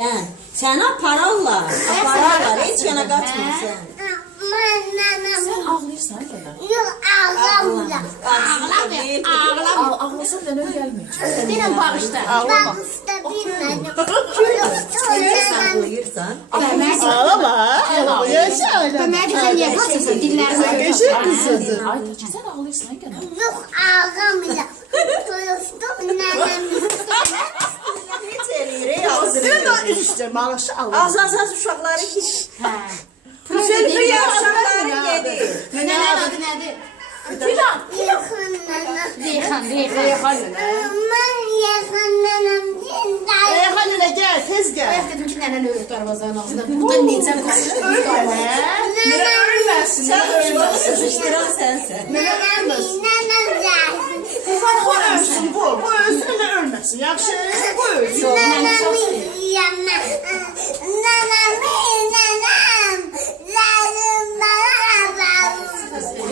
Sən, sən apararlar, apararlar, heç yana qaçmırsan. Ağlayırsan, üz istəyir, işte, maaşı alır. Az az az uşaqları hiç. Güzel bir yer uşaqları yedi. Nənənin adı nədir? Reyhan Reyhan Reyhan Reyhan Reyhan nene gel tez gel Reyhan dedim ki nene öyle darbazanın ağzında Burada necem koşuştum Nene ölmesin Sen ölmesin Nene ölmesin Bu özünle ölmesin Yakşı Bu özünle ölmesin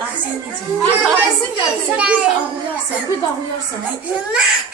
Ağzını yedin. Ağzını yedin. Sen bir dağlayarsan. Sen bir, bir, bir dağlayarsan.